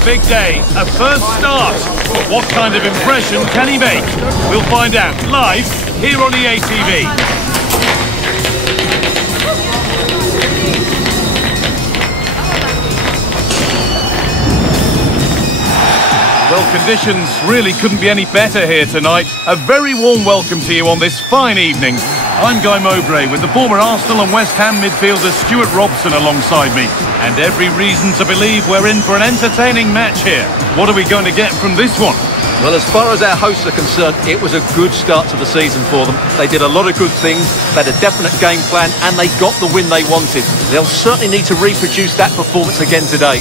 the big day, a first start. But what kind of impression can he make? We'll find out live here on EA TV. Well, conditions really couldn't be any better here tonight. A very warm welcome to you on this fine evening. I'm Guy Mowbray with the former Arsenal and West Ham midfielder Stuart Robson alongside me. And every reason to believe we're in for an entertaining match here. What are we going to get from this one? Well, as far as our hosts are concerned, it was a good start to the season for them. They did a lot of good things, they had a definite game plan, and they got the win they wanted. They'll certainly need to reproduce that performance again today.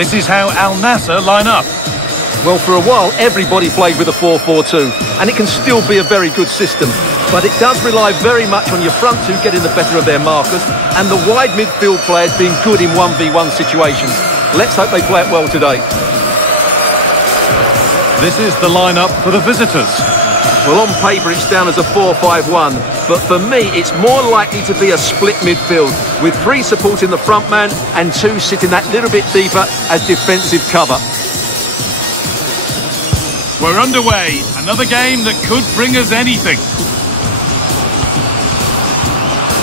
This is how Al Nassr line up. Well, for a while, everybody played with a 4-4-2, and it can still be a very good system. But it does rely very much on your front two getting the better of their markers, and the wide midfield players being good in 1v1 situations. Let's hope they play it well today. This is the lineup for the visitors. Well, on paper, it's down as a 4-5-1, but for me, it's more likely to be a split midfield, with 3 supporting the front man and 2 sitting that little bit deeper as defensive cover. We're underway. Another game that could bring us anything.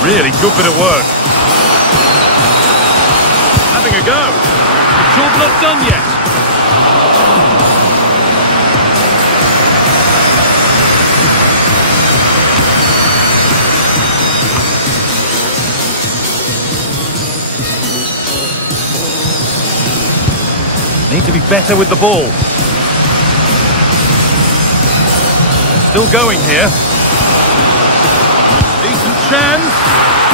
Really good bit of work. Having a go. The job not done yet. Need to be better with the ball. Still going here. Decent chance.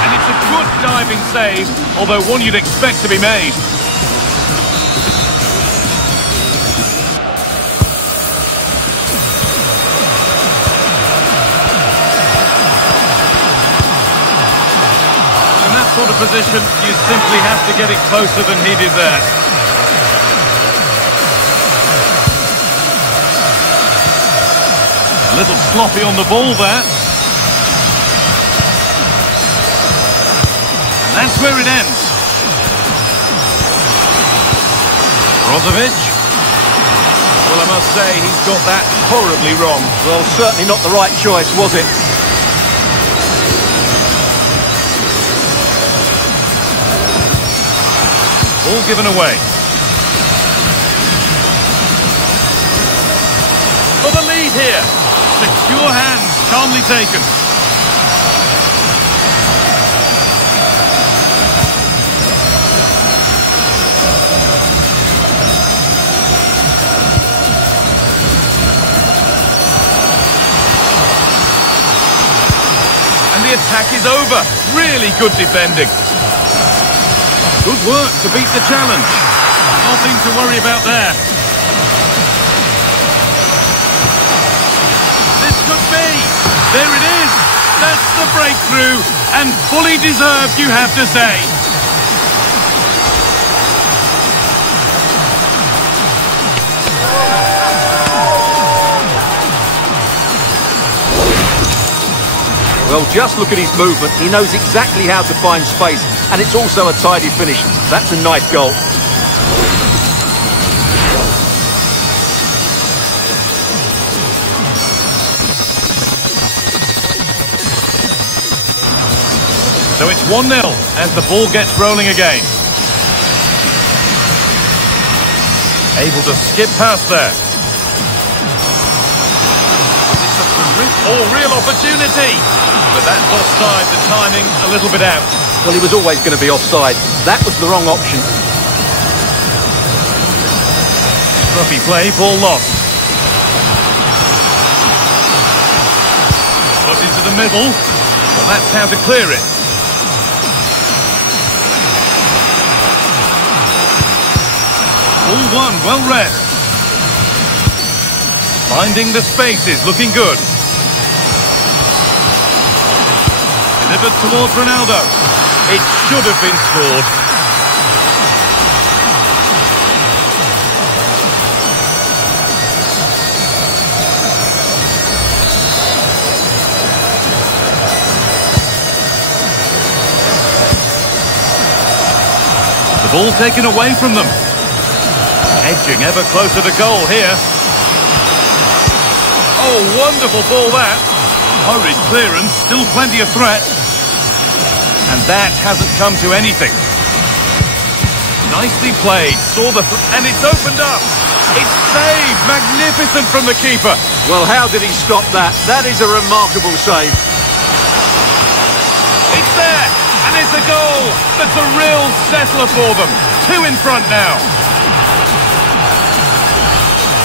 And it's a good diving save, although one you'd expect to be made. In that sort of position, you simply have to get it closer than he did there. A little sloppy on the ball there. And that's where it ends. Brozovic. Well, I must say, he's got that horribly wrong. Well, certainly not the right choice, was it? All given away. For the lead here. Secure hands, calmly taken. And the attack is over. Really good defending. Good work to beat the challenge. Nothing to worry about there. There it is! That's the breakthrough, and fully deserved, you have to say. Well, just look at his movement. He knows exactly how to find space, and it's also a tidy finish. That's a nice goal. So it's 1-0 as the ball gets rolling again. Able to skip past there. It's a terrific, real opportunity. But that's offside, the timing a little bit out. Well, he was always going to be offside. That was the wrong option. Scruffy play, ball lost. Put into the middle. Well, that's how to clear it. All one, well read. Finding the spaces, looking good. Delivered towards Ronaldo. It should have been scored. The ball taken away from them. Edging ever closer to goal here. Oh, wonderful ball that. Hurried clearance, still plenty of threat. And that hasn't come to anything. Nicely played, saw the... and it's opened up. It's saved, magnificent from the keeper. Well, how did he stop that? That is a remarkable save. It's there, and it's a goal. That's a real settler for them. 2 in front now.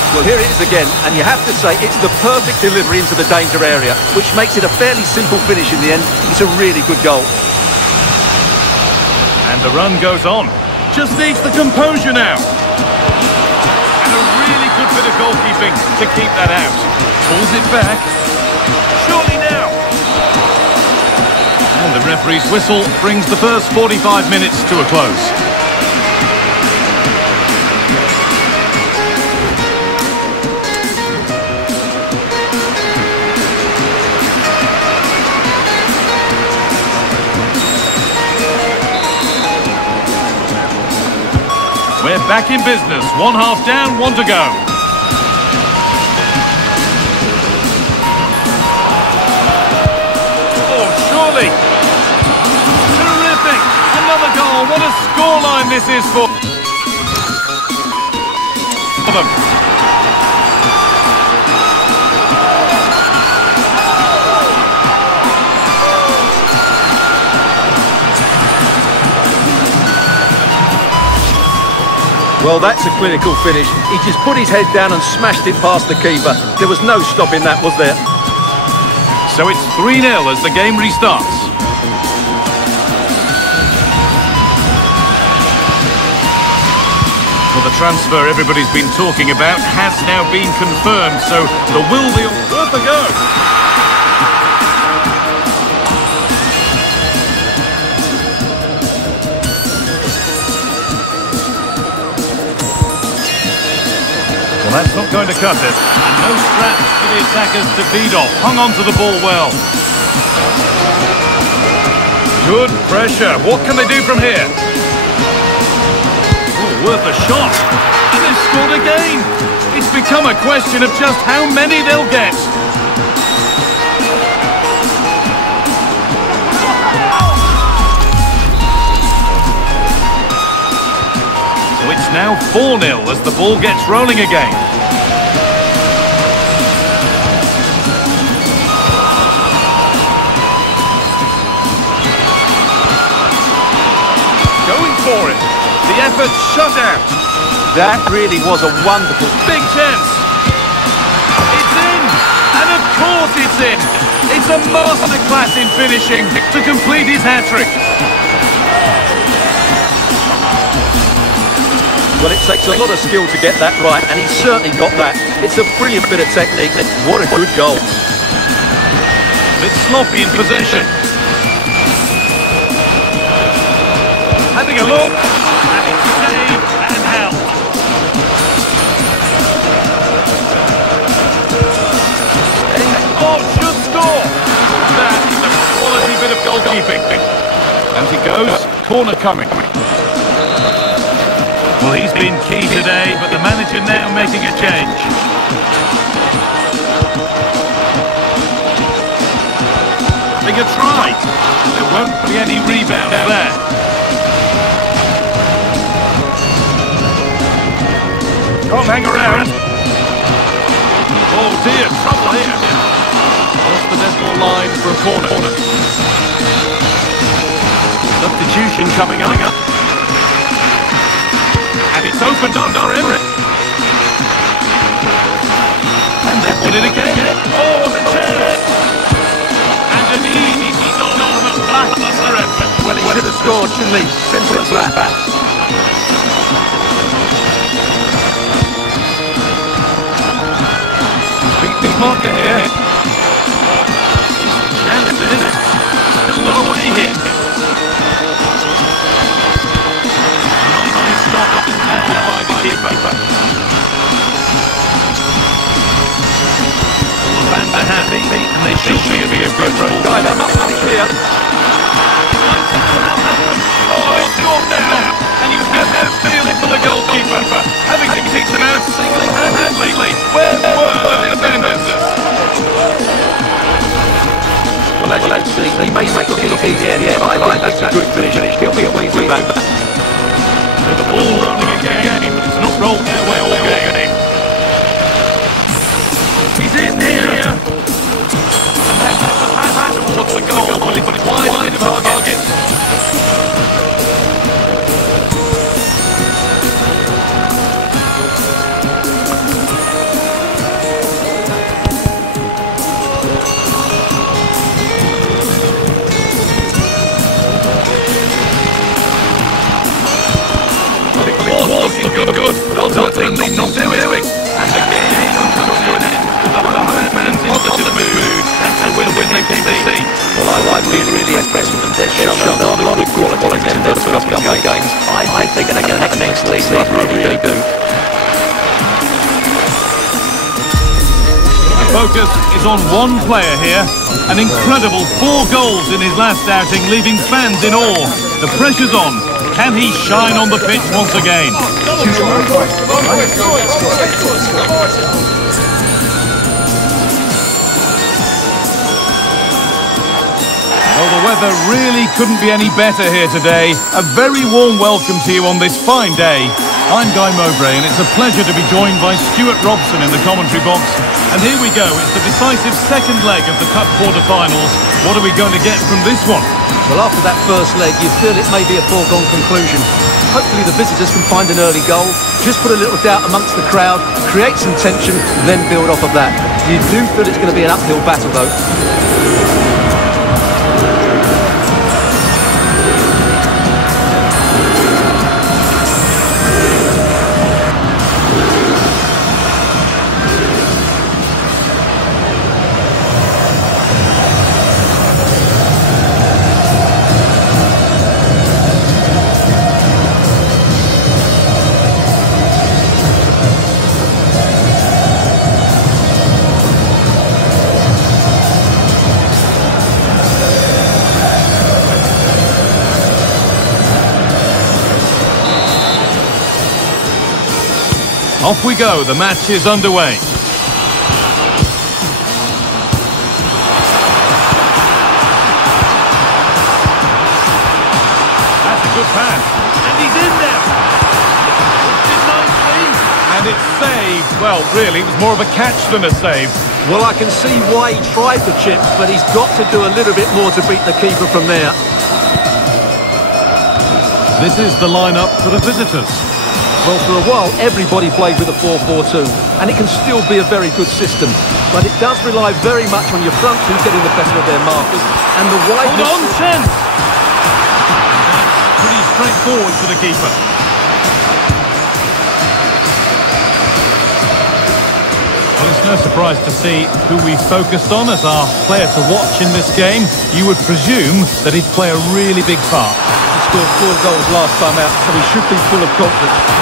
Well, here it is again, and you have to say it's the perfect delivery into the danger area, which makes it a fairly simple finish in the end. It's a really good goal. And the run goes on. Just needs the composure now. And a really good bit of goalkeeping to keep that out. Pulls it back. Surely now. And the referee's whistle brings the first 45 minutes to a close. We're back in business. 1 half down, 1 to go. Oh, surely. Terrific. Another goal. What a scoreline this is for them. Well, that's a clinical finish. He just put his head down and smashed it past the keeper. There was no stopping that, was there? So it's 3-0 as the game restarts. Well, the transfer everybody's been talking about has now been confirmed, so there will be worth a go. Well, that's not going to cut it. And no scraps for the attackers to feed off. Hung on to the ball well. Good pressure. What can they do from here? Oh, worth a shot. And they've scored again. It's become a question of just how many they'll get. It's now 4-0 as the ball gets rolling again. Going for it. The effort shut out. That really was a wonderful... Big chance. It's in. And of course it's in. It's a masterclass in finishing to complete his hat-trick. Well, it takes a lot of skill to get that right, and he's certainly got that. It's a brilliant bit of technique. What a good goal. Bit sloppy in possession. Having a look. And it's saved and held. Oh, should score. That is a quality bit of goalkeeping. As he goes, corner coming. Well, he's been key today, but the manager now making a change. a try. There won't be any rebound there. Can't hang around. Oh dear, trouble here. Across the decimal line for a corner. Substitution coming up. And it's opened up for him. And they've won it again. Oh, the chance! And an easy blockbuster effort. Well, he should have scored, shouldn't he? Simple as that. Big marker here. Chances. A long way here. Nice stop by the keeper. Fans are happy, and they should be a good run. That must be clear. Oh, it's gone now, and you have no feeling for the goalkeeper, having to kick them out single-handedly. Where were the defenders? Well, let's see. He may make it easy. Yeah, I like that's a good finish. He'll be away with that. The ball rolling again, but it's not rolled their way all game. He's in here. Towards the goal, but it's wide of target. Good. Not doing. And the game comes to an end. The man's into the mood. And will win the PC. Well, I really impressed with them. They've shown a lot of quality in their first couple of games. I think they're going to have an excellent season. Really do. The focus is on one player here. An incredible 4 goals in his last outing, leaving fans in awe. The pressure's on. Can he shine on the pitch once again? Well, the weather really couldn't be any better here today. A very warm welcome to you on this fine day. I'm Guy Mowbray, and it's a pleasure to be joined by Stuart Robson in the commentary box. And here we go, it's the decisive second leg of the Cup quarter-finals. What are we going to get from this one? Well, after that first leg, you feel it may be a foregone conclusion. Hopefully the visitors can find an early goal, just put a little doubt amongst the crowd, create some tension, then build off of that. You do feel it's going to be an uphill battle, though. Off we go, the match is underway. That's a good pass. And he's in there. It's nicely. And it's saved. Well, really, it was more of a catch than a save. Well, I can see why he tried the chip, but he's got to do a little bit more to beat the keeper from there. This is the lineup for the visitors. Well, for a while, everybody played with a 4-4-2, and it can still be a very good system. But it does rely very much on your front two getting the better of their markers, and the wide... Hold on, chance! Pretty straightforward for the keeper. Well, it's no surprise to see who we've focused on as our player to watch in this game. You would presume that he'd play a really big part. He scored 4 goals last time out, so he should be full of confidence.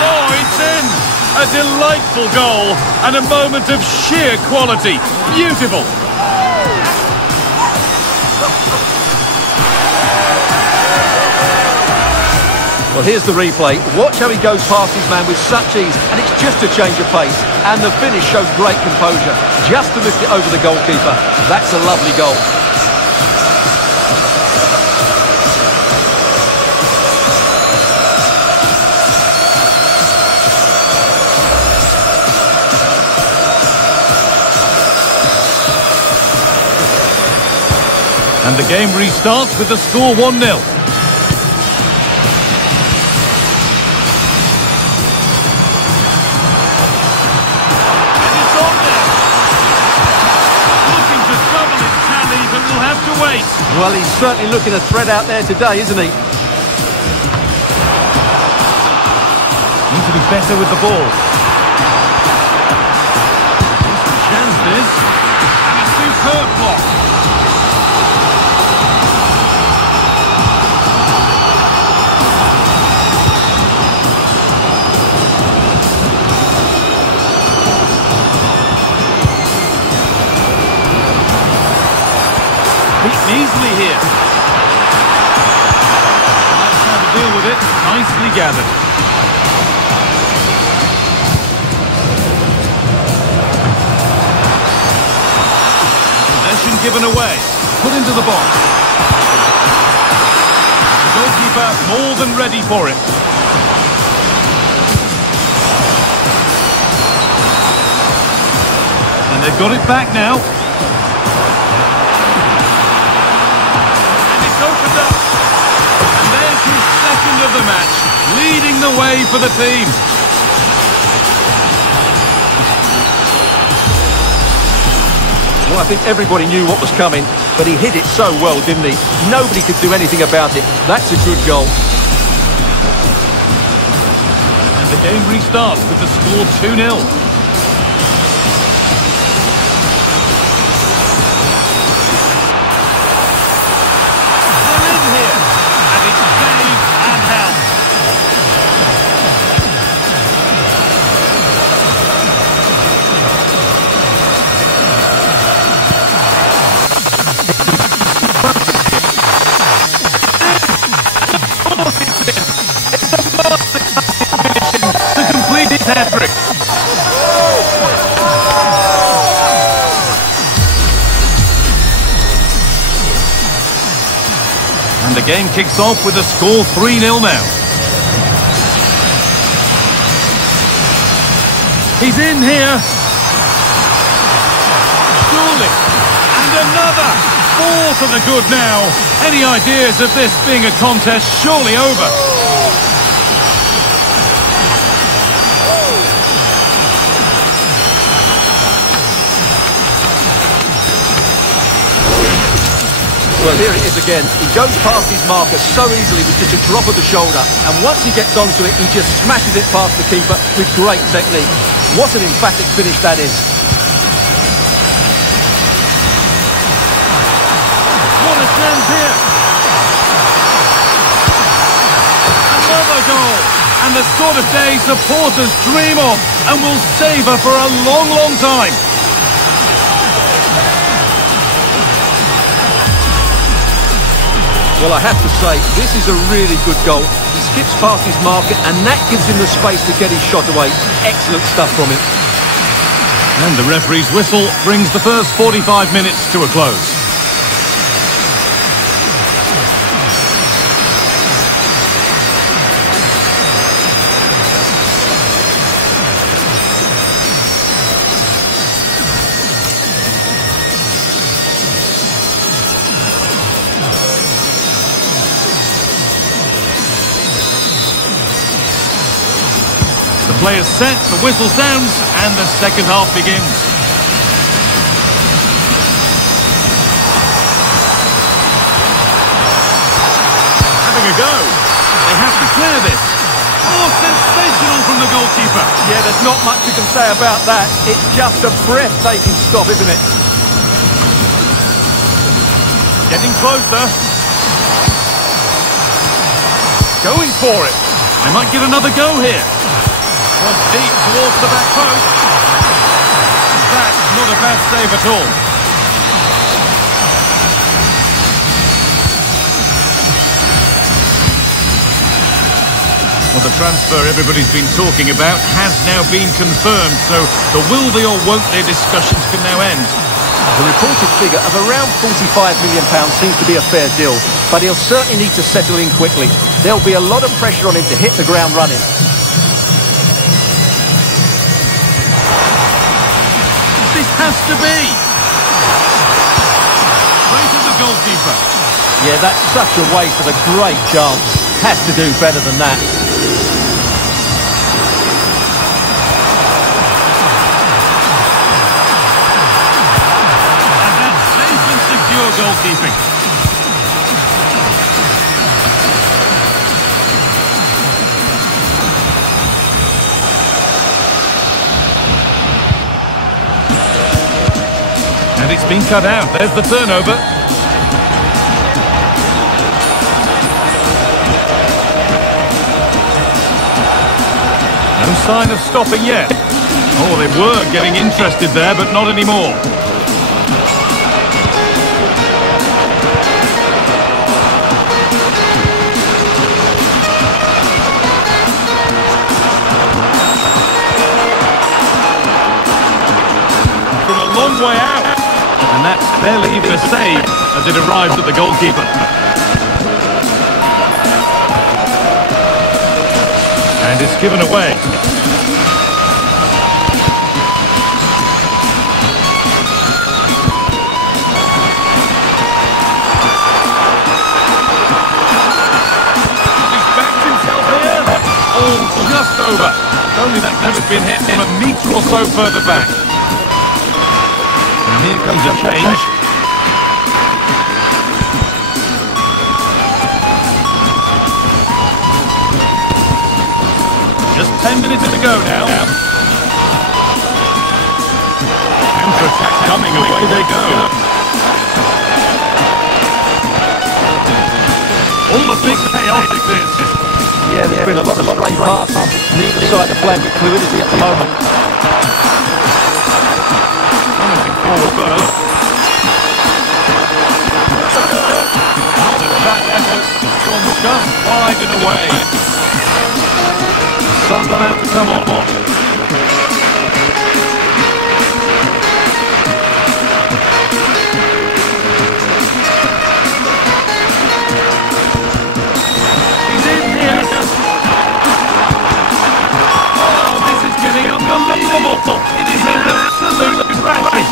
Oh, it's in! A delightful goal and a moment of sheer quality. Beautiful! Well, here's the replay. Watch how he goes past his man with such ease, and it's just a change of pace. And the finish showed great composure, just to lift it over the goalkeeper. That's a lovely goal. And the game restarts with the score 1-0. Wait. Well, he's certainly looking a threat out there today, isn't he? Need to be better with the ball. Decent chance this. And a superb block. Beaten easily here. That's how to deal with it. Nicely gathered. Possession given away. Put into the box. The goalkeeper more than ready for it. And they've got it back now. Second of the match, leading the way for the team. Well, I think everybody knew what was coming, but he hit it so well, didn't he? Nobody could do anything about it. That's a good goal. And the game restarts with the score 2-0. Hat-trick. And the game kicks off with the score 3-0 now. He's in here. Surely. And another. 4 for the good now. Any ideas of this being a contest surely over? Well, here it is again. He goes past his marker so easily with just a drop of the shoulder. And once he gets onto it, he just smashes it past the keeper with great technique. What an emphatic finish that is. What a chance here. Another goal. And the sort of day supporters dream of and will savour for a long, long time. Well, I have to say, this is a really good goal. He skips past his marker, and that gives him the space to get his shot away. Excellent stuff from him. And the referee's whistle brings the first 45 minutes to a close. Players set, the whistle sounds, and the second half begins. Having a go. They have to clear this. Oh, sensational from the goalkeeper. Yeah, there's not much you can say about that. It's just a breathtaking stop, isn't it? Getting closer. Going for it. They might get another go here. Was deep towards the back post. That's not a bad save at all. Well, the transfer everybody's been talking about has now been confirmed, so the will they or won't they discussions can now end. The reported figure of around £45 million seems to be a fair deal, but he'll certainly need to settle in quickly. There'll be a lot of pressure on him to hit the ground running. This has to be! Right at the goalkeeper. Yeah, that's such a waste of a great chance. Has to do better than that. And that's safe and secure goalkeeping. And it's been cut out. There's the turnover. No sign of stopping yet. Oh, they were getting interested there, but not anymore. From a long way out. And that's barely even a save as it arrives at the goalkeeper. And it's given away. He's backed himself here. Oh, just over. Only that could have been hit from a metre or so further back. And here comes a change. Just 10 minutes to go now. Counter-attack coming, away they go. All the big chaotic this. Yeah, there's been a lot of straight passes. Neither side are playing with fluidity at the moment. Promising forward first. The back effort has gone just wide and away. Sun's about to come on. He's in here. Oh, this is getting unbelievable. It is an absolute tragedy.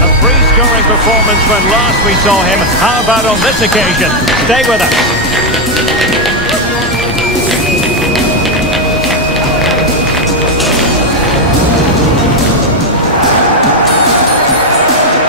A free-scoring performance when last we saw him. How about on this occasion? Stay with us.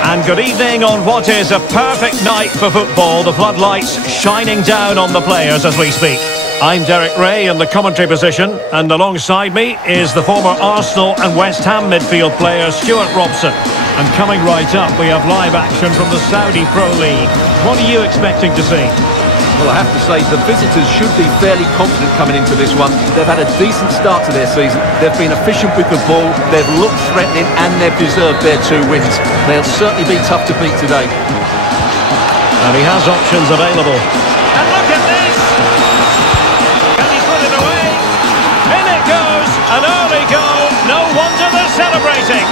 And good evening on what is a perfect night for football. The floodlights shining down on the players as we speak. I'm Derek Ray in the commentary position, and alongside me is the former Arsenal and West Ham midfield player Stuart Robson. And coming right up, we have live action from the Saudi Pro League. What are you expecting to see? Well, I have to say, the visitors should be fairly confident coming into this one. They've had a decent start to their season. They've been efficient with the ball, they've looked threatening, and they've deserved their 2 wins. They'll certainly be tough to beat today. And he has options available. And look at this! Can he put it away? In it goes! An early goal! No wonder they're celebrating!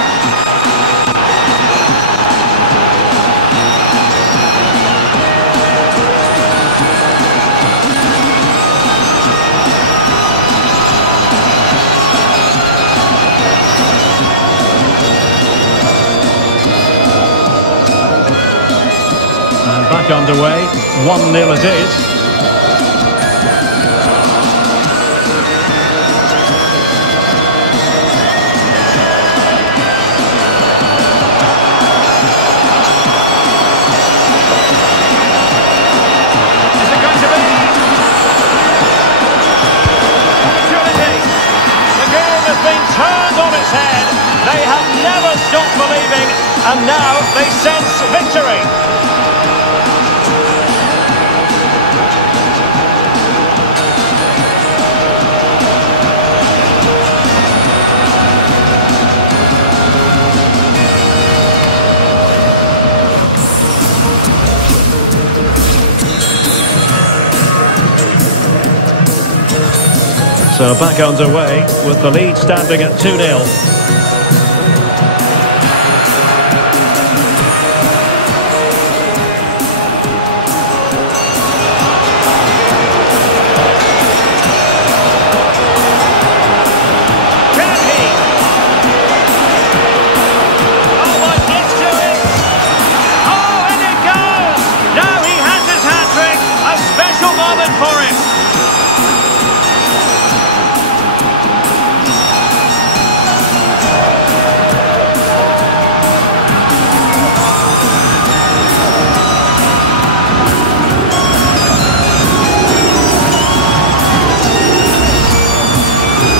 Back underway, 1-0 it is. Is it going to be? And now they sense victory. So back underway with the lead standing at 2-0.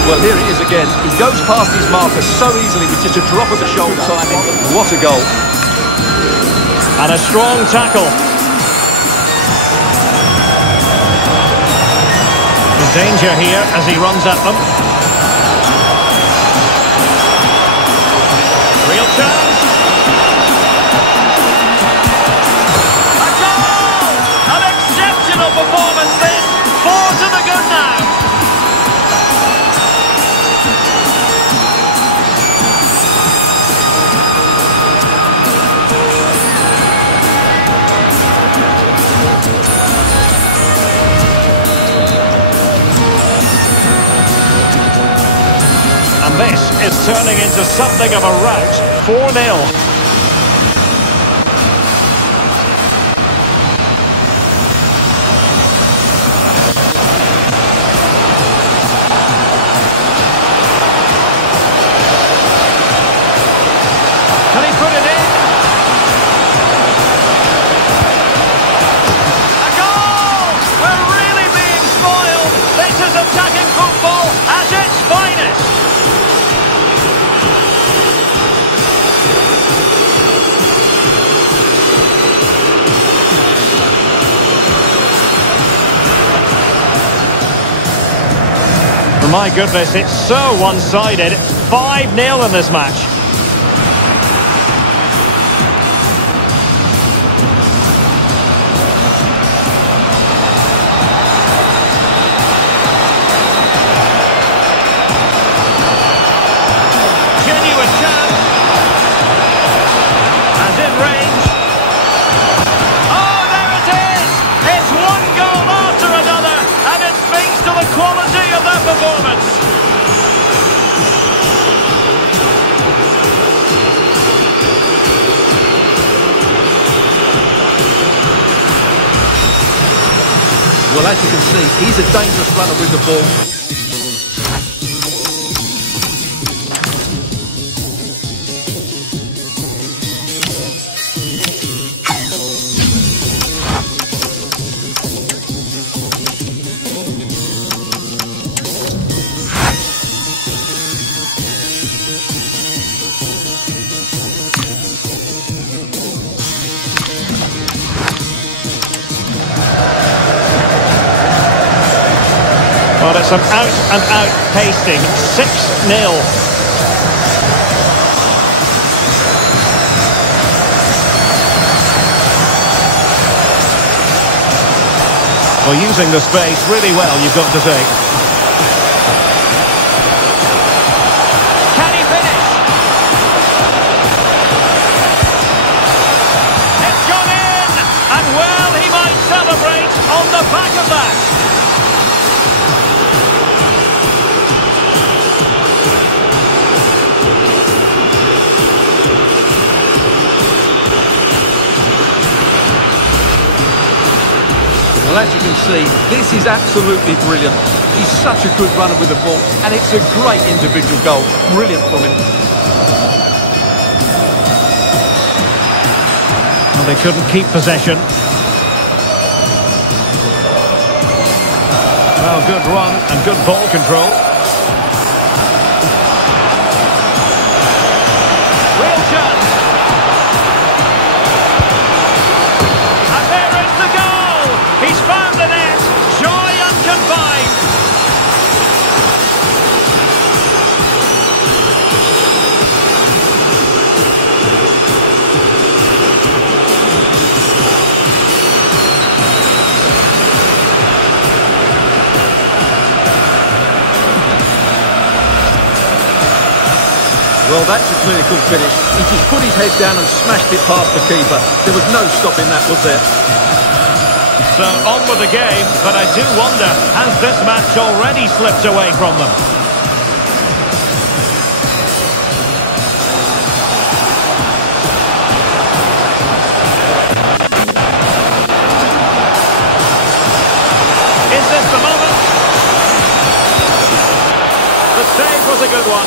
Well, here it is again. He goes past his marker so easily with just a drop of the shoulder. Timing. What a goal. And a strong tackle. In danger here as he runs at them. Real chance. A goal! An exceptional performance this. 4 to the good now. This is turning into something of a rout. 4-0. Can he put it in? A goal! We're really being spoiled. This is attacking football at its finest. My goodness, it's so one-sided. 5-0 in this match. Genuine chance. And in range. Oh, there it is! It's one goal after another, and it speaks to the quality of their performance. Well, as you can see, he's a dangerous runner with the ball. Well, it's an out-and-out pasting. 6-0. Well, using the space really well, you've got to say. Can he finish? It's gone in! And well, he might celebrate on the back of that. Well, as you can see, this is absolutely brilliant. He's such a good runner with the ball, and it's a great individual goal. Brilliant from him. Well, they couldn't keep possession. Well, good run and good ball control. Real chance. Well, that's a clinical finish. He just put his head down and smashed it past the keeper. There was no stopping that, was there? So on with the game, but I do wonder, has this match already slipped away from them? Is this the moment? The save was a good one.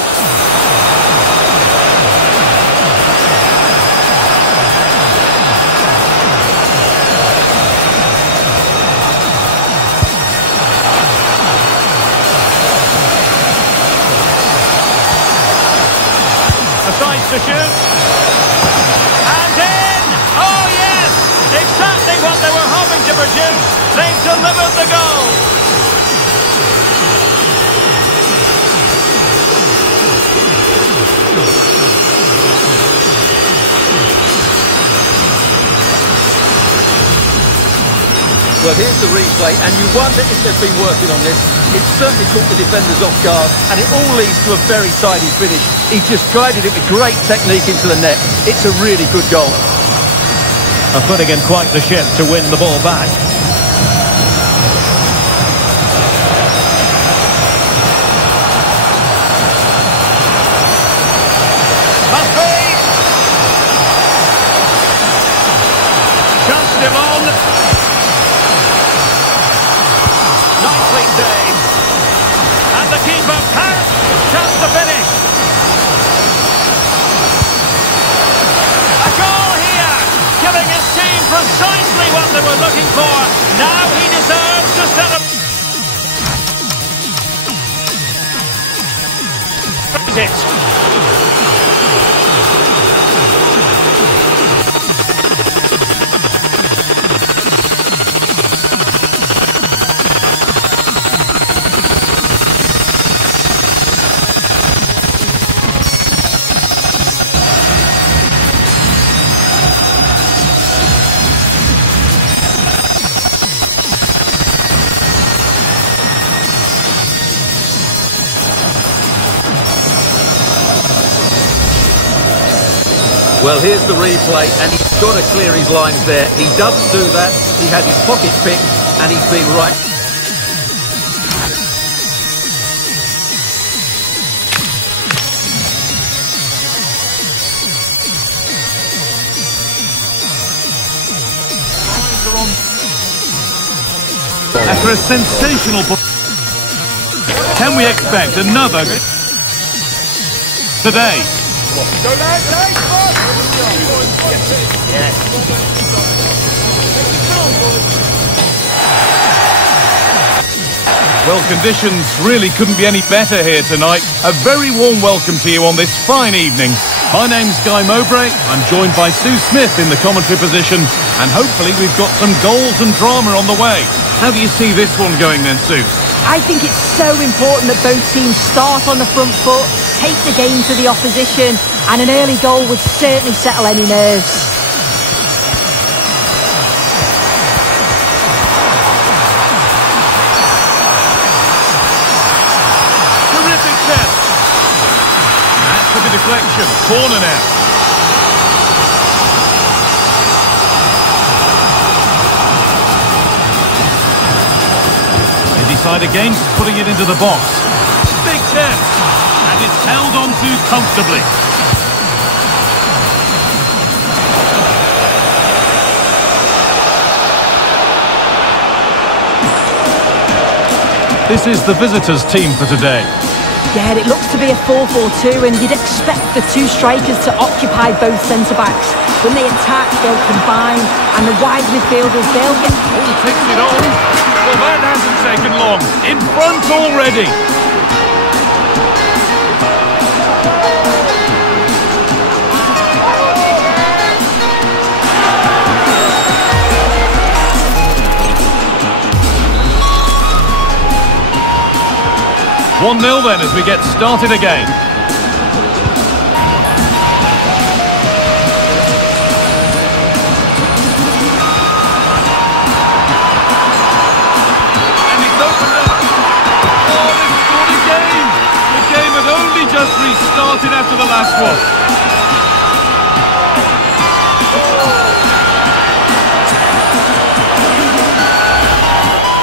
Decides to shoot. And in! Oh yes! Exactly what they were hoping to produce. They've delivered the goal. Well, here's the replay, and you wonder if they've been working on this. It certainly caught the defenders off guard, and it all leads to a very tidy finish. He just guided it with great technique into the net. It's a really good goal. Are putting in quite the shift to win the ball back. Must be! Chanced him on. Nicely saved. And the keeper has chance to finish. A goal here, giving his team precisely what they were looking for. Now he deserves to celebrate it. Well, here's the replay, and he's got to clear his lines there. He doesn't do that. He had his pocket picked, and he's been right. After a sensational... Can we expect another... today? Go lads, hey, come on! Yes. Well, conditions really couldn't be any better here tonight. A very warm welcome to you on this fine evening. My name's Guy Mowbray. I'm joined by Sue Smith in the commentary position, and hopefully we've got some goals and drama on the way. How do you see this one going then, Sue? I think it's so important that both teams start on the front foot, take the game to the opposition, and an early goal would certainly settle any nerves. Terrific test. That took a deflection. Corner now. They decide against putting it into the box. Big chance. And it's held on to comfortably. This is the visitors' team for today. Yeah, it looks to be a 4-4-2, and you'd expect the two strikers to occupy both centre-backs. When they attack, they'll combine, and the wide midfielders, they'll get... Oh, takes it on. Well, that hasn't taken long. In front already. One 0 then as we get started again. And it's opened up. Oh, they've scored again. The game had only just restarted after the last one.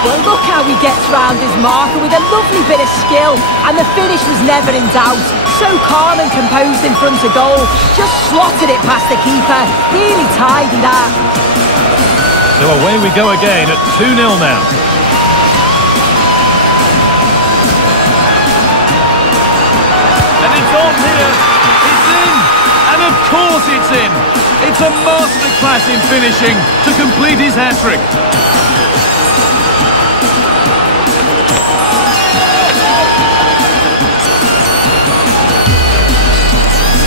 Well, look how he gets round his marker with a lovely bit of skill, and the finish was never in doubt. So calm and composed in front of goal, just slotted it past the keeper. Really tidy that. So away we go again at 2-0 now. And it's on here. It's in. And of course it's in. It's a masterclass in finishing to complete his hat-trick.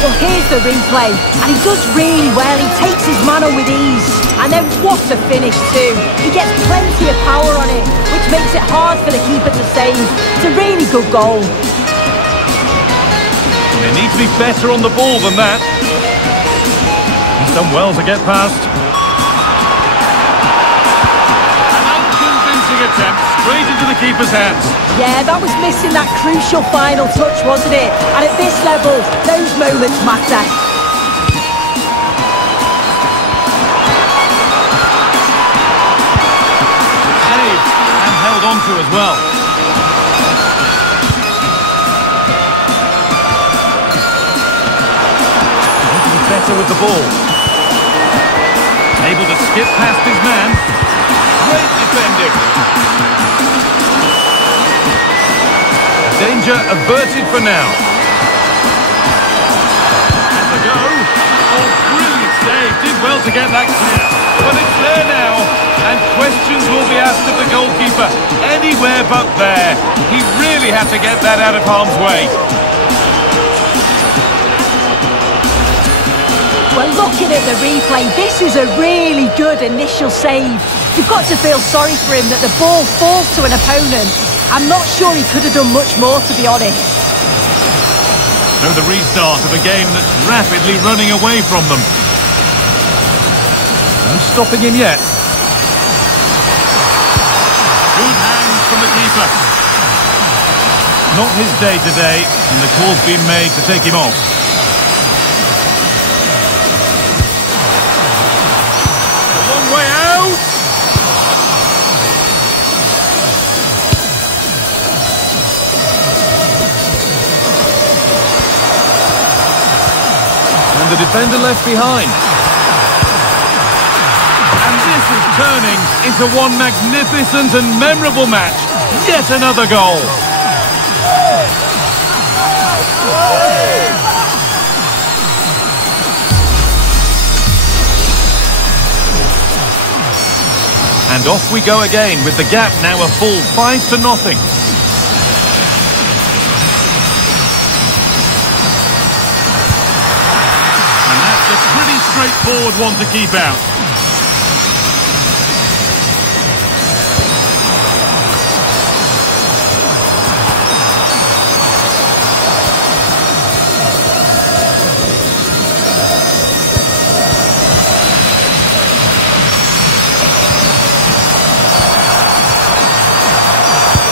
Well, here's the replay, and he does really well. He takes his man on with ease, and then what a finish too. He gets plenty of power on it, which makes it hard for the keeper to save. It's a really good goal. They need to be better on the ball than that. He's done well to get past. An unconvincing attempt straight into the keeper's hands. Yeah, that was missing that crucial final touch, wasn't it? And at this level, those moments matter. Saved and held on to as well. Need to be better with the ball. Able to skip past his man. Great defending. Danger averted for now. And the go. Oh, brilliant save. Did well to get that clear. But it's there now. And questions will be asked of the goalkeeper. Anywhere but there. He really had to get that out of harm's way. Well, looking at the replay, this is a really good initial save. You've got to feel sorry for him that the ball falls to an opponent. I'm not sure he could have done much more, to be honest. So the restart of a game that's rapidly running away from them. No stopping him yet. Good hands from the keeper. Not his day today, and the call's been made to take him off. A long way out. The defender left behind. And this is turning into one magnificent and memorable match. Yet another goal. And off we go again with the gap now a full 5-0. Straightforward one to keep out.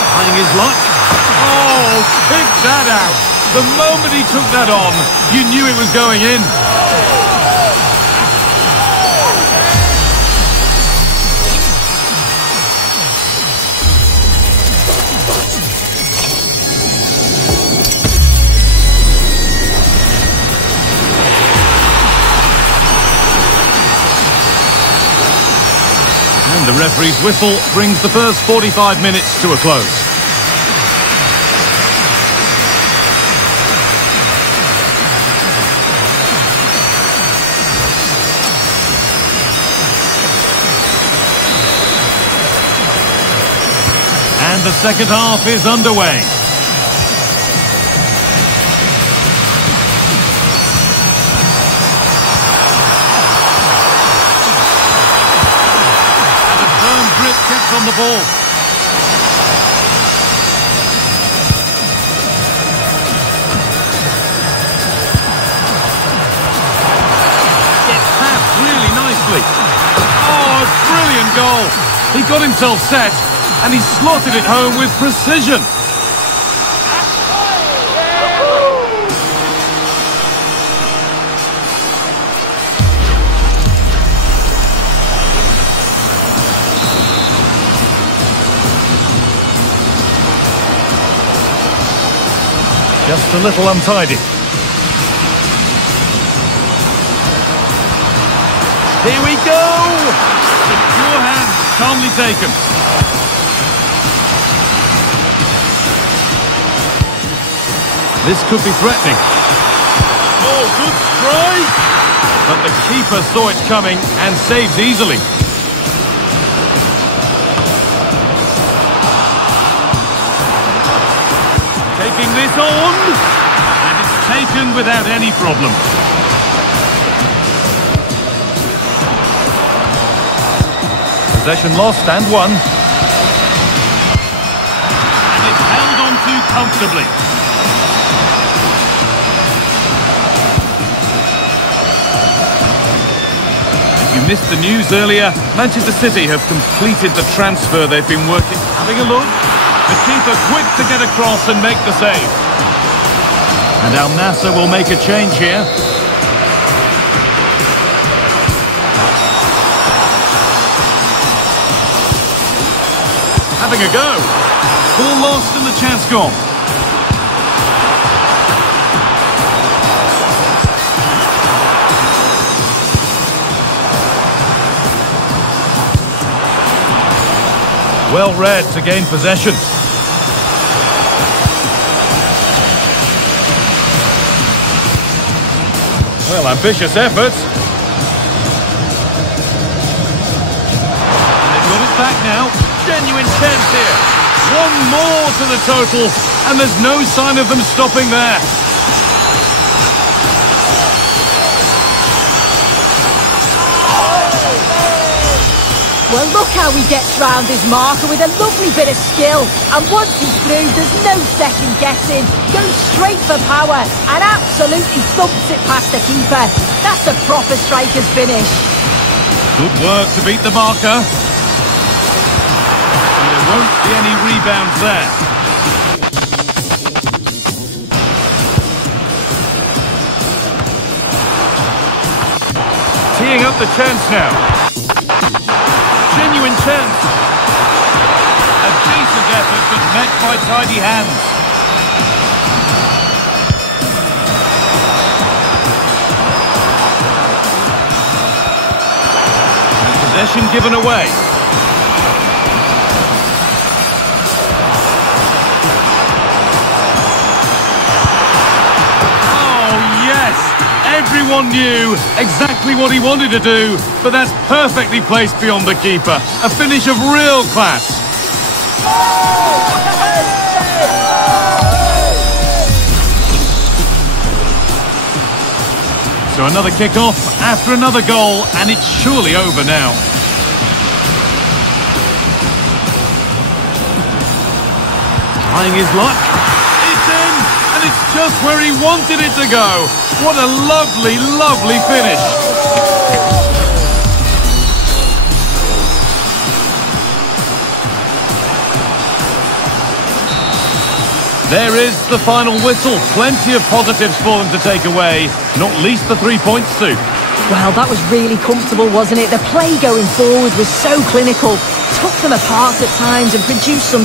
Trying his luck. Oh, pick that out. The moment he took that on, you knew it was going in. The referee's whistle brings the first 45 minutes to a close. And the second half is underway. Kept on the ball. Gets past really nicely. Oh, a brilliant goal. He got himself set and he slotted it home with precision. Just a little untidy. Here we go! Secure hand, calmly taken. This could be threatening. Oh, good strike! But the keeper saw it coming and saves easily. Taking this on, and it's taken without any problem. Possession lost and won. And it's held on to comfortably. If you missed the news earlier, Manchester City have completed the transfer they've been working. Having a look. The keeper quick to get across and make the save. And Al Nassr will make a change here. Having a go. Ball lost and the chance gone. Well read to gain possession. Well, ambitious efforts. And they've got it back now. Genuine chance here. One more to the total, and there's no sign of them stopping there. Well, look how he gets round his marker with a lovely bit of skill. And once he's through, there's no second guessing. Goes straight for power and absolutely thumps it past the keeper. That's a proper striker's finish. Good work to beat the marker. And there won't be any rebounds there. Teeing up the chance now. Genuine chance. A decent effort, but met by tidy hands. And possession given away. Oh, yes! Everyone knew exactly what he wanted to do, but that's perfectly placed beyond the keeper. A finish of real class. So another kick-off after another goal, and it's surely over now. Trying his luck. It's in, and it's just where he wanted it to go. What a lovely, lovely finish. There is the final whistle. Plenty of positives for them to take away, not least the 3 points too. Well, that was really comfortable, wasn't it? The play going forward was so clinical. Took them apart at times and produced some